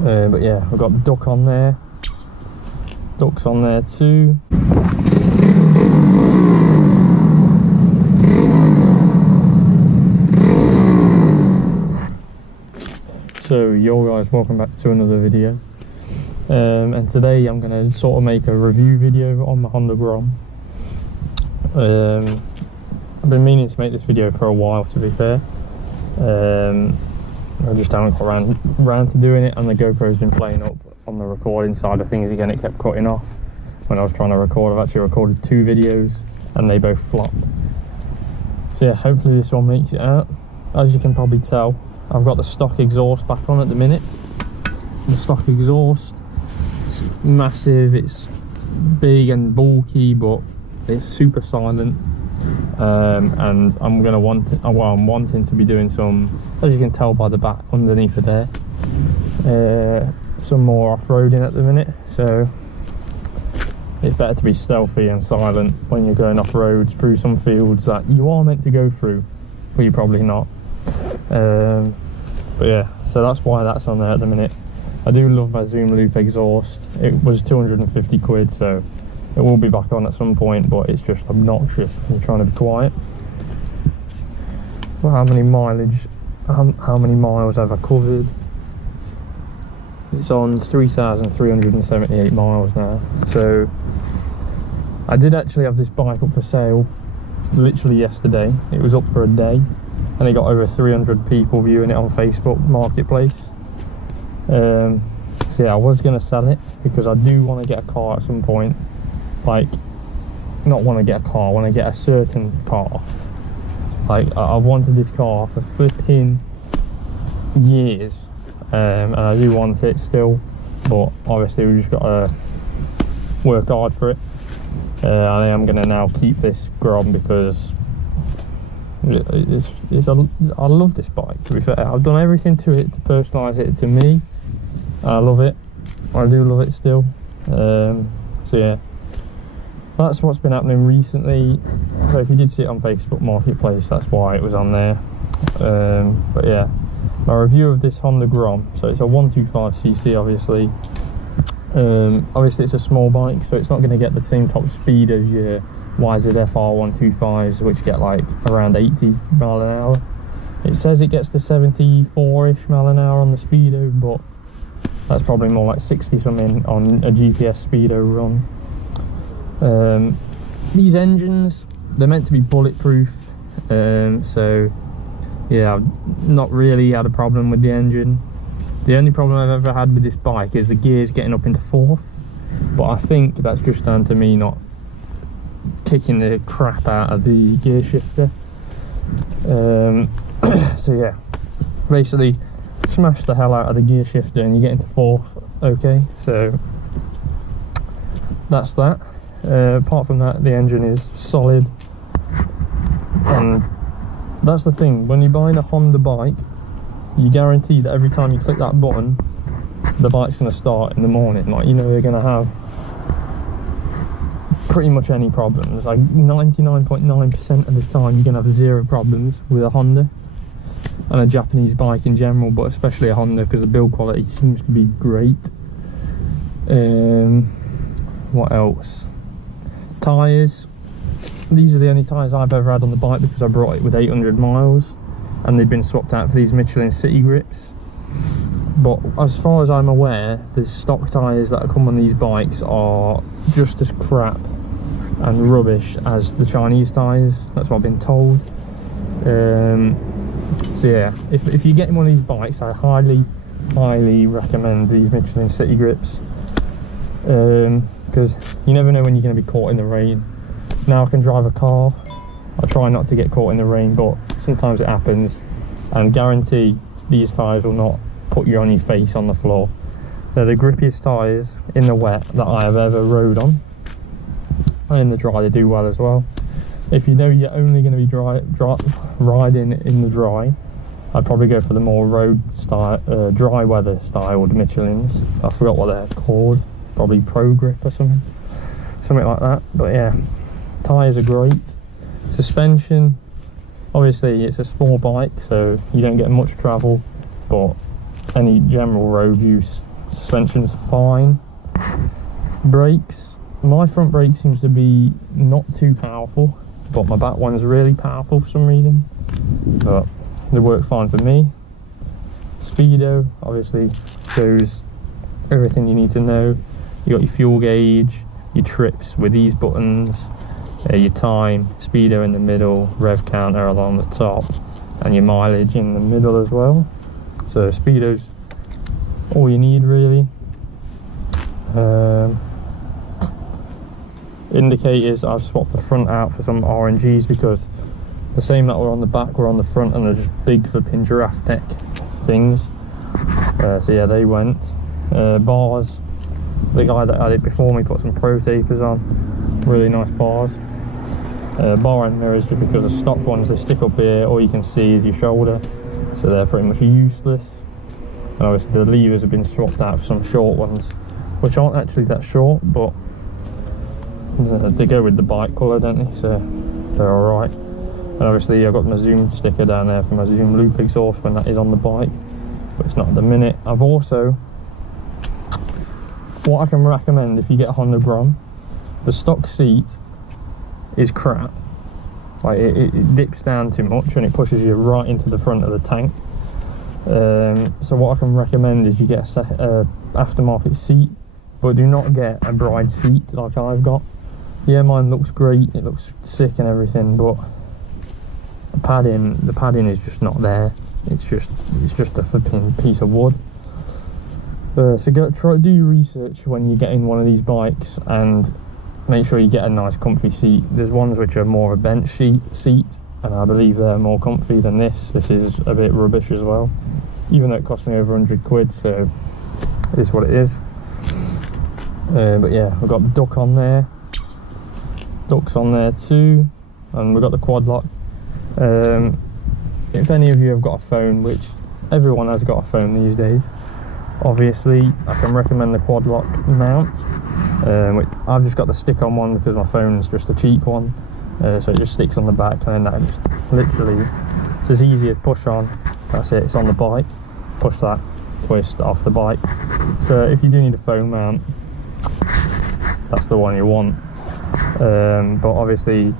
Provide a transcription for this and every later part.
But yeah, we've got the duck on there, duck's on there too. So yo guys, welcome back to another video, and today I'm going to sort of make a review video on my Honda Grom. I've been meaning to make this video for a while, to be fair. I just haven't got around to doing it, and the GoPro's been playing up on the recording side of things again. It kept cutting off when I was trying to record. I've actually recorded 2 videos and they both flopped. So yeah, hopefully this one makes it out. As you can probably tell, I've got the stock exhaust back on at the minute. The stock exhaust, it's massive, it's big and bulky, but it's super silent. And I'm wanting to be doing some, as you can tell by the back underneath of there, some more off-roading at the minute. So it's better to be stealthy and silent when you're going off-road through some fields that you are meant to go through, but you're probably not. But yeah, so that's why that's on there at the minute. I do love my Zoom Loop exhaust. It was 250 quid, so it will be back on at some point, but it's just obnoxious when you're trying to be quiet. Well, how many miles have I covered? It's on 3,378 miles now. So I did actually have this bike up for sale literally yesterday. It was up for a day and it got over 300 people viewing it on Facebook Marketplace. So yeah, I was going to sell it because I do want to get a car at some point. Like, not want to get a car, I want to get a certain car. Like, I've wanted this car for flipping years, and I do want it still, but obviously we just got to work hard for it. I am going to now keep this Grom because I love this bike, to be fair. I've done everything to it to personalise it to me. I love it. I do love it still. So yeah, that's what's been happening recently. So if you did see it on Facebook Marketplace, that's why it was on there. But yeah, my review of this Honda Grom. So it's a 125cc, obviously. Obviously it's a small bike, so it's not going to get the same top speed as your YZF R125s, which get like around 80 mile an hour. It says it gets to 74-ish mile an hour on the Speedo, but that's probably more like 60 something on a GPS Speedo run. These engines, they're meant to be bulletproof, so yeah, I've not really had a problem with the engine. The only problem I've ever had with this bike is the gears getting up into 4th, but I think that's just down to me not kicking the crap out of the gear shifter. So yeah, basically smash the hell out of the gear shifter and you get into 4th. Okay, so that's that. Apart from that, the engine is solid, and that's the thing, when you're buying a Honda bike, you guarantee that every time you click that button, the bike's going to start in the morning. Like, you know, they're going to have pretty much any problems. Like 99.9% of the time you're going to have 0 problems with a Honda and a Japanese bike in general, but especially a Honda, because the build quality seems to be great. What else? Tyres. These are the only tyres I've ever had on the bike because I brought it with 800 miles and they've been swapped out for these Michelin City grips. But as far as I'm aware, the stock tyres that come on these bikes are just as crap and rubbish as the Chinese tyres. That's what I've been told. So yeah, if you're getting one of these bikes, I highly recommend these Michelin City grips, because you never know when you're going to be caught in the rain. Now I can drive a car, I try not to get caught in the rain, but sometimes it happens, and guarantee these tyres will not put you on your face on the floor. They're the grippiest tyres in the wet that I have ever rode on, and in the dry they do well as well. If you know you're only going to be riding in the dry, I'd probably go for the more road style, dry weather styled Michelins. I forgot what they're called, probably Pro Grip or something like that. But yeah, tyres are great. Suspension, obviously it's a small bike, so you don't get much travel, but any general road use, suspension's fine. Brakes, my front brake seems to be not too powerful, but my back one's really powerful for some reason, but they work fine for me. Speedo obviously shows everything you need to know. You got your fuel gauge, your trips with these buttons, your time, speedo in the middle, rev counter along the top, and your mileage in the middle as well. So speedo's all you need really. Indicators, I've swapped the front out for some RNGs because the same that were on the back were on the front, and they're just big flipping giraffe neck things. So yeah, they went. Bars, the guy that had it before me put some pro tapers on, really nice bars. Bar end mirrors, just because the stock ones, they stick up here, all you can see is your shoulder, so they're pretty much useless. And obviously the levers have been swapped out for some short ones, which aren't actually that short, but they go with the bike colour, don't they, so they're alright. And obviously I've got my Zoom sticker down there for my Zoom loop exhaust when that is on the bike, but it's not at the minute. I've also, what I can recommend if you get a Honda Grom, the stock seat is crap. Like it dips down too much and it pushes you right into the front of the tank. So what I can recommend is you get a aftermarket seat, but do not get a bride seat like I've got. Yeah, mine looks great, it looks sick and everything, but the padding is just not there. It's just a flipping piece of wood. So try to do your research when you get in one of these bikes and make sure you get a nice comfy seat. There's ones which are more of a bench seat, and I believe they're more comfy than this. This is a bit rubbish as well, even though it cost me over 100 quid, so it is what it is. But yeah, we've got the duck on there, duck's on there too, and we've got the Quadlock. If any of you have got a phone, which everyone has got a phone these days, obviously I can recommend the Quadlock mount. Which I've just got the stick-on one because my phone's just a cheap one, so it just sticks on the back, and then that just literally, it's as easy as push on, that's it, it's on the bike, push that, twist off the bike. So if you do need a phone mount, that's the one you want. But obviously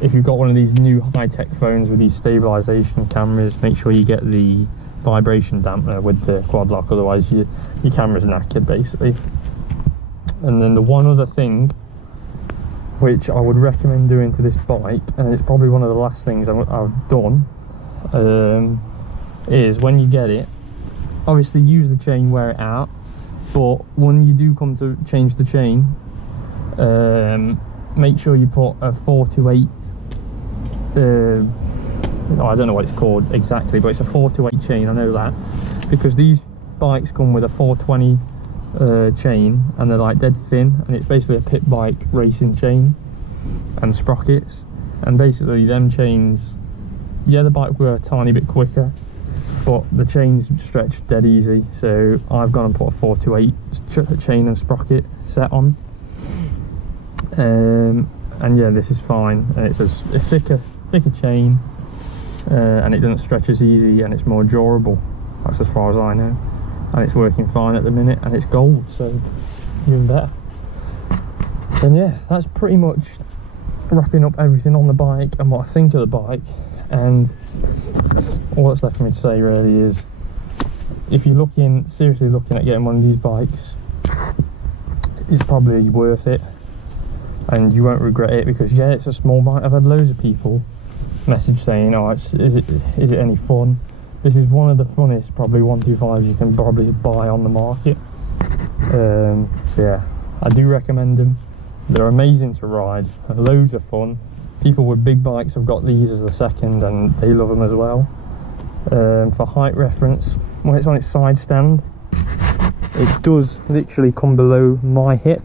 if you've got one of these new high-tech phones with these stabilization cameras, make sure you get the vibration dampener with the Quadlock, otherwise your camera's knackered basically. And then the one other thing which I would recommend doing to this bike, and it's probably one of the last things I've done, is when you get it, obviously use the chain, wear it out, but when you do come to change the chain, make sure you put a 428, I don't know what it's called exactly, but it's a 428 chain, I know that, because these bikes come with a 420 chain, and they're like dead thin, and it's basically a pit bike racing chain and sprockets, and basically them chains, yeah, the bike were a tiny bit quicker, but the chains stretch dead easy, so I've gone and put a 428 chain and sprocket set on, and yeah, this is fine. It's a thicker chain, and it doesn't stretch as easy, and it's more durable. That's as far as I know, and it's working fine at the minute, and it's gold, so even better. And yeah, that's pretty much wrapping up everything on the bike and what I think of the bike. And all that's left for me to say really is, if you're seriously looking at getting one of these bikes, it's probably worth it, and you won't regret it, because yeah, it's a small bike. I've had loads of people message saying, oh, is it any fun? This is one of the funnest probably 125s you can probably buy on the market. So yeah, I do recommend them. They're amazing to ride, loads of fun. People with big bikes have got these as the second, and they love them as well. For height reference, when it's on its side stand, it does literally come below my hip.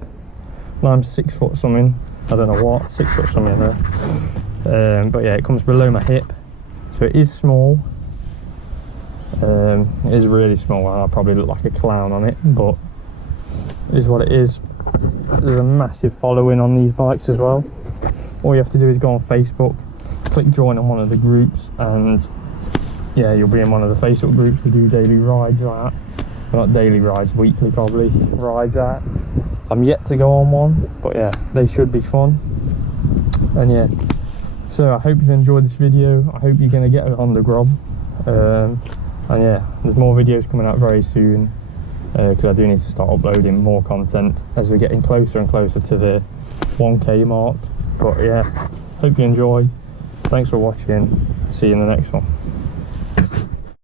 And I'm 6 foot something, I don't know what, 6 foot something there. But yeah, it comes below my hip, so it is small. It is really small. I probably look like a clown on it, but it is what it is. There's a massive following on these bikes as well. All you have to do is go on Facebook, click join on one of the groups, and yeah, you'll be in one of the Facebook groups. We do daily rides like that. well, not daily rides, weekly probably rides out. I'm yet to go on one, but yeah, they should be fun. And yeah, so I hope you've enjoyed this video. I hope you're going to get a Honda Grom. And yeah, there's more videos coming out very soon, because I do need to start uploading more content as we're getting closer and closer to the 1K mark. But yeah, hope you enjoy. Thanks for watching. See you in the next one.